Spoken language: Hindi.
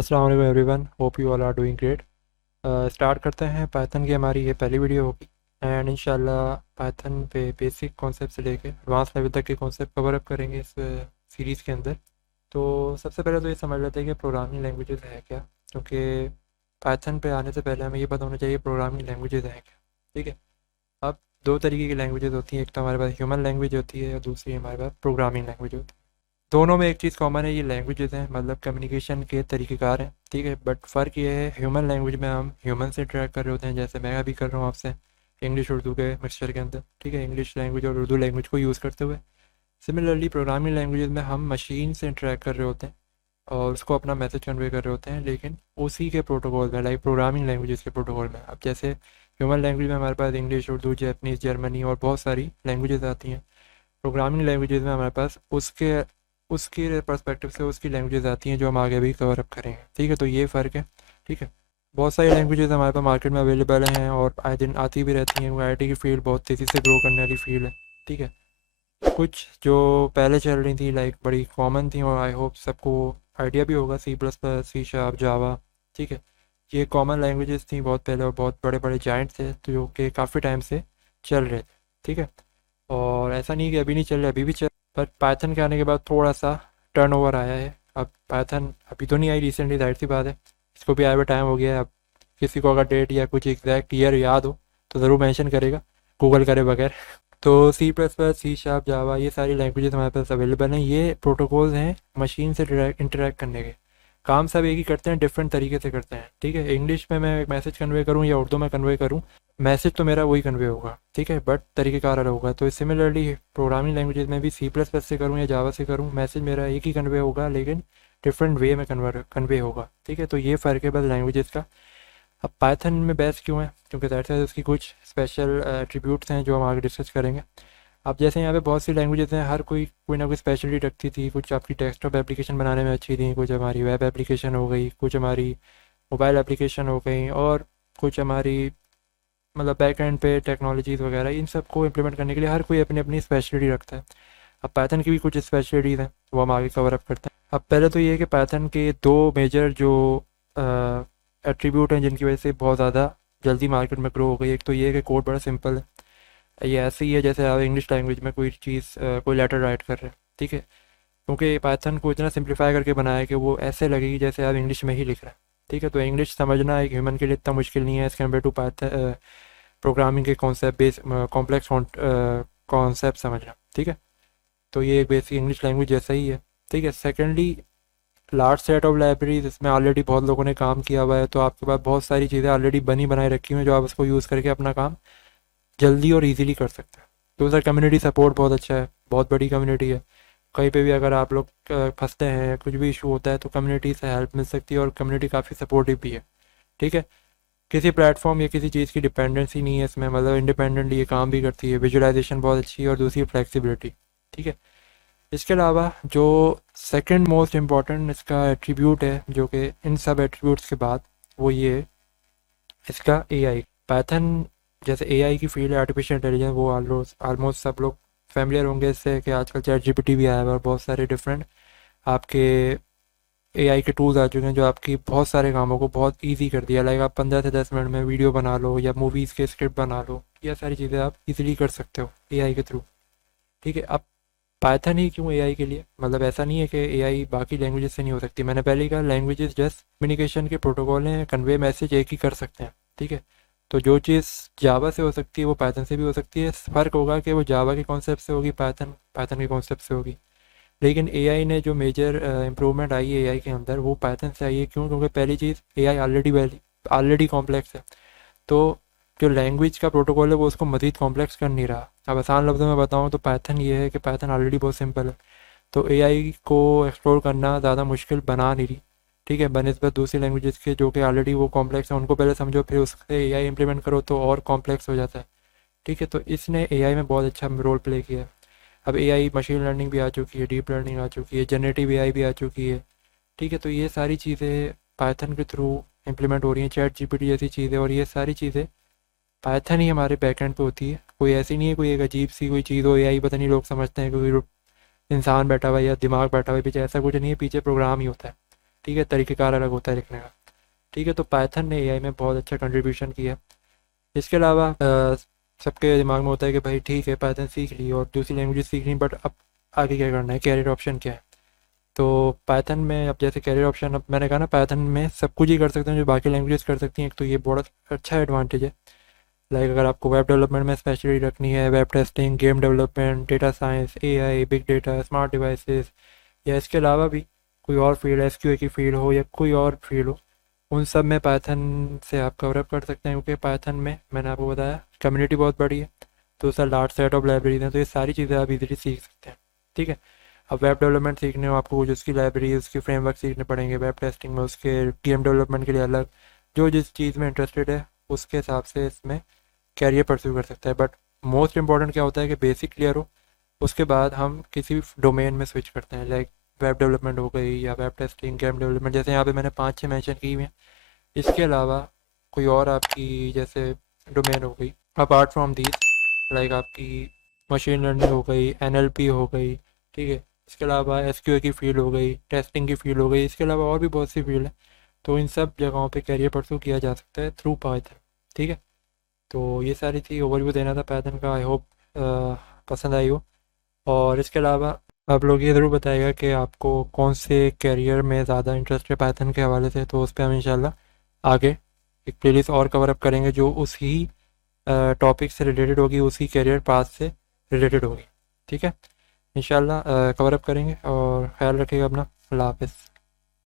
अस्सलाम वालेकुम everyone, hope you all are doing great. Start करते हैं। पाइथन की हमारी ये पहली वीडियो होगी एंड इंशाल्लाह पाइथन पे बेसिक कॉन्सेप्ट से लेकर एडवांस लेवल तक के कॉन्सेप्ट कवर अप करेंगे इस सीरीज़ के अंदर। तो सबसे पहले तो ये समझ लेते हैं कि प्रोग्रामिंग लैंग्वेजेस है क्या, क्योंकि पाइथन पे आने से पहले हमें ये पता होना चाहिए प्रोग्रामिंग लैंग्वेजेस हैं क्या। ठीक है। अब दो तरीके की लैंग्वेजेस होती हैं, एक तो हमारे पास ह्यूमन लैंग्वेज होती है और दूसरी हमारे पास प्रोग्रामिंग लैंग्वेज होती है। दोनों में एक चीज़ कॉमन है, ये लैंग्वेजेस हैं, मतलब कम्युनिकेशन के तरीक़ेकार हैं। ठीक है, बट फ़र्क ये है ह्यूमन लैंग्वेज में हम ह्यूमन से इंटरेक्ट कर रहे होते हैं, जैसे मैं अभी कर रहा हूँ आपसे इंग्लिश उर्दू के मिक्सचर के अंदर। ठीक है, इंग्लिश लैंग्वेज और उर्दू लैंग्वेज को यूज़ करते हुए। सिमिलरली प्रोग्रामिंग लैंग्वेजेस में हम मशीन से इंटरेक्ट कर रहे होते हैं और उसको अपना मैसेज कन्वे कर रहे होते हैं, लेकिन उसी के प्रोटोकॉल में, लाइक प्रोग्रामिंग लैंग्वेजेस के प्रोटोकॉल में। अब जैसे ह्यूमन लैंग्वेज में हमारे पास इंग्लिश, उर्दू, जैपनीज़, जर्मनी और बहुत सारी लैंग्वेजेस आती हैं। प्रोग्रामिंग लैंग्वेजेस में हमारे पास उसके उसके पर्सपेक्टिव से उसकी लैंग्वेजेस आती हैं, जो हम आगे भी कवर अप करेंगे। ठीक है, तो ये फ़र्क है। ठीक है, बहुत सारी लैंग्वेजेस हमारे पास मार्केट में अवेलेबल हैं और आए दिन आती भी रहती हैं। आईटी की फील्ड बहुत तेज़ी से ग्रो करने वाली फील्ड है। ठीक है, कुछ जो पहले चल रही थी लाइक बड़ी कॉमन थी और आई होप सबको आइडिया भी होगा, C plus plus, C sharp, Java. ठीक है, ये कॉमन लैंग्वेजेस थी बहुत पहले और बहुत बड़े बड़े जाइंट्स थे, तो जो कि काफ़ी टाइम से चल रहे थे। ठीक है, और ऐसा नहीं कि अभी नहीं चल रहा, अभी भी चल। पर पाइथन के आने के बाद थोड़ा सा टर्नओवर आया है। अब पाइथन अभी तो नहीं आई रिसेंटली, जाहिर सी बात है, इसको भी आए हुए टाइम हो गया है। अब किसी को अगर डेट या कुछ एग्जैक्ट ईयर याद हो तो ज़रूर मेंशन करेगा, गूगल करे बगैर। तो C plus plus, C sharp, Java, ये सारी लैंग्वेजेस हमारे पास अवेलेबल हैं। ये प्रोटोकॉल्स हैं मशीन से इंटरेक्ट करने के। काम सब एक ही करते हैं, डिफरेंट तरीके से करते हैं। ठीक है, इंग्लिश में मैं एक मैसेज कन्वे करूँ या उर्दू में कन्वे करूँ, मैसेज तो मेरा वही कन्वे होगा। ठीक है, बट तरीक़ेकार अलग होगा। तो सिमिलरली प्रोग्रामिंग लैंग्वेजेस में भी सी प्लस प्लस से करूँ या जावा से करूँ, मैसेज मेरा एक ही कन्वे होगा, लेकिन डिफरेंट वे में कन्वे होगा। ठीक है, तो ये फ़र्क है बस लैंग्वेजेस का। अब पाइथन में बेस्ट क्यों है, क्योंकि दैट से उसकी कुछ स्पेशल एट्रीब्यूट्स हैं जो हम आगे डिस्कस करेंगे। अब जैसे यहाँ पे बहुत सी लैंग्वेजेस हैं, हर कोई ना कोई स्पेशलिटी रखती थी। कुछ आपकी डेस्कटॉप एप्लीकेशन बनाने में अच्छी थी, कुछ हमारी वेब एप्लीकेशन हो गई, कुछ हमारी मोबाइल एप्लीकेशन हो गई, और कुछ हमारी मतलब बैक एंड पे टेक्नोलॉजीज़ वगैरह, इन सब को इम्प्लीमेंट करने के लिए हर कोई अपनी अपनी स्पेशलिटी रखता है। अब पाइथन की भी कुछ स्पेशलिटीज़ हैं, वो हम आगे कवर अप करते हैं। अब पहले तो ये है कि पाइथन के दो मेजर जो एट्रीब्यूट हैं जिनकी वजह से बहुत ज़्यादा जल्दी मार्केट में ग्रो हो गई। एक तो ये है कि कोड बड़ा सिंपल है। ये ऐसे ही है जैसे आप इंग्लिश लैंग्वेज में कोई चीज़ कोई लेटर राइट कर रहे हैं। ठीक है, क्योंकि पाइथन को इतना सिंप्लीफाई करके बनाया है कि वो ऐसे लगेगी जैसे आप इंग्लिश में ही लिख रहे हैं। ठीक है, तो इंग्लिश समझना एक ह्यूमन के लिए इतना मुश्किल नहीं है as compare to Python programming के कॉन्सेप्ट बेस कॉम्प्लेक्स कॉन्सेप्ट समझना। ठीक है, तो ये एक बेसिक इंग्लिश लैंग्वेज जैसा ही है। ठीक है, secondly large set of libraries, इसमें ऑलरेडी बहुत लोगों ने काम किया हुआ है, तो आपके पास बहुत सारी चीज़ें ऑलरेडी बनी बनाई रखी हुई हैं जो आप उसको यूज़ करके अपना काम जल्दी और इजीली कर सकते हैं। तो सर कम्युनिटी सपोर्ट बहुत अच्छा है, बहुत बड़ी कम्युनिटी है। कहीं पे भी अगर आप लोग फंसते हैं या कुछ भी इशू होता है तो कम्युनिटी से हेल्प मिल सकती है और कम्युनिटी काफ़ी सपोर्टिव भी है। ठीक है, किसी प्लेटफॉर्म या किसी चीज़ की डिपेंडेंसी नहीं है इसमें, मतलब इंडिपेंडेंटली ये काम भी करती है। विजुअलाइजेशन बहुत अच्छी है और दूसरी फ्लेक्सिबिलिटी। ठीक है, इसके अलावा जो सेकंड मोस्ट इम्पॉर्टेंट इसका एट्रीब्यूट है, जो कि इन सब एट्रीब्यूट्स के बाद, वो ये है इसका एआई। पाइथन जैसे एआई की फील्ड है, आर्टिफिशियल इंटेलिजेंस, वो ऑलमोस्ट सब लोग फैमिलियर होंगे इससे कि आजकल चैट जीपीटी भी आया है और बहुत सारे डिफरेंट आपके एआई के टूल्स आ चुके हैं जो आपकी बहुत सारे कामों को बहुत इजी कर दिया। लाइक आप 15 से 10 मिनट में वीडियो बना लो या मूवीज़ के स्क्रिप्ट बना लो, ये सारी चीज़ें आप इजीली कर सकते हो एआई के थ्रू। ठीक है, अब पाइथन ही क्यों एआई के लिए, मतलब ऐसा नहीं है कि एआई बाकी लैंग्वेजेस से नहीं हो सकती। मैंने पहले ही कहा लैंग्वेजेस जस्ट कम्युनिकेशन के प्रोटोकॉल हैं, कन्वे मैसेज एक ही कर सकते हैं। ठीक है, तो जो चीज़ जावा से हो सकती है वो पाइथन से भी हो सकती है। फ़र्क होगा कि वो जावा के कॉन्सेप्ट से होगी, पाइथन पाइथन के कॉन्सेप्ट से होगी। लेकिन एआई ने जो मेजर इम्प्रूवमेंट आई है एआई के अंदर, वो पाइथन से आई है। क्यों? क्योंकि पहली चीज़, एआई ऑलरेडी कॉम्प्लेक्स है, तो जो लैंग्वेज का प्रोटोकॉल है वो उसको मज़ीद कॉम्प्लेक्स कर नहीं रहा। अब आसान लफ्ज़ों में बताऊँ तो पाइथन ये है कि पाइथन ऑलरेडी बहुत सिंपल है, तो एआई को एक्सप्लोर करना ज़्यादा मुश्किल बना नहीं रही। ठीक है, बनस्बत दूसरी लैंग्वेजेस के जो कि ऑलरेडी वो कॉम्प्लेक्स है, उनको पहले समझो फिर उससे एआई इम्प्लीमेंट करो तो और कॉम्प्लेक्स हो जाता है। ठीक है, तो इसने एआई में बहुत अच्छा रोल प्ले किया है। अब एआई मशीन लर्निंग भी आ चुकी है, डीप लर्निंग आ चुकी है, जनरेटिव एआई भी आ चुकी है। ठीक है, तो ये सारी चीज़ें पाइथन के थ्रू इम्प्लीमेंट हो रही हैं, चैट जीपीटी जैसी चीज़ें, और ये सारी चीज़ें पाइथन ही हमारे बैकएंड पे होती है। कोई ऐसी नहीं है कोई एक अजीब सी कोई चीज़ हो एआई, पता नहीं लोग समझते हैं कोई इंसान बैठा हुआ है या दिमाग बैठा हुआ है पीछे, ऐसा कुछ नहीं है, पीछे प्रोग्राम ही होता है। ठीक है, तरीक़ेकार अलग होता है लिखने का। ठीक है, तो पाइथन ने एआई में बहुत अच्छा कंट्रीब्यूशन किया। इसके अलावा सबके दिमाग में होता है कि भाई ठीक है पाइथन सीख ली और दूसरी लैंग्वेज सीख ली, बट अब आगे क्या करना है, कैरियर ऑप्शन क्या है। तो पाइथन में अब जैसे कैरियर ऑप्शन, अब मैंने कहा ना पाइथन में सब कुछ ही कर सकते हैं जो बाकी लैंग्वेजेस कर सकती हैं, तो ये बहुत अच्छा एडवांटेज है। लाइक अगर आपको वेब डेवलपमेंट में स्पेशलिटी रखनी है, web testing, game development, data science, AI, big data, smart devices, या इसके अलावा भी कोई और फील्ड, एसक्यूए की फील्ड हो या कोई और फील्ड हो, उन सब में पाइथन से आप कवरअप कर सकते हैं, क्योंकि पाइथन में मैंने आपको बताया कम्युनिटी बहुत बड़ी है, तो उसका लार्ज सेट ऑफ लाइब्रेरीज हैं, तो ये सारी चीज़ें आप इजीली सीख सकते हैं। ठीक है, अब वेब डेवलपमेंट सीखने हो आपको कुछ उसकी लाइब्रेरी, उसके फ्रेमवर्क सीखने पड़ेंगे, वेब टेस्टिंग में उसके, गेम डेवलपमेंट के लिए अलग, जो जिस चीज़ में इंटरेस्टेड है उसके हिसाब से इसमें कैरियर परस्यू कर सकता है। बट मोस्ट इंपॉर्टेंट क्या होता है कि बेसिक क्लियर हो, उसके बाद हम किसी भी डोमेन में स्विच करते हैं। लाइक वेब डेवलपमेंट हो गई या वेब टेस्टिंग, गेम डेवलपमेंट, जैसे यहाँ पे मैंने 5-6 मेंशन की हुई हैं। इसके अलावा कोई और आपकी जैसे डोमेन हो गई अपार्ट फ्रॉम दीज, लाइक आपकी मशीन लर्निंग हो गई, एनएलपी हो गई, ठीक है, इसके अलावा एसक्यूए की फील्ड हो गई, टेस्टिंग की फील्ड हो गई, इसके अलावा और भी बहुत सी फील्ड है। तो इन सब जगहों पे कैरियर परस्यू किया जा सकता है थ्रू पाइथन। ठीक है, तो ये सारी थी ओवरव्यू देना था पाइथन का। आई होप पसंद आई हो। और इसके अलावा आप लोग ये ज़रूर बताइएगा कि आपको कौन से कैरियर में ज़्यादा इंटरेस्ट है पाइथन के हवाले से, तो उस पर हम इंशाल्लाह आगे एक प्लेलिस्ट और कवर अप करेंगे जो उसी टॉपिक से रिलेटेड होगी, उसी कैरियर पाथ से रिलेटेड होगी। ठीक है, इंशाल्लाह कवर अप करेंगे, और ख्याल रखिएगा अपना। अल्लाह हाफ़िज़।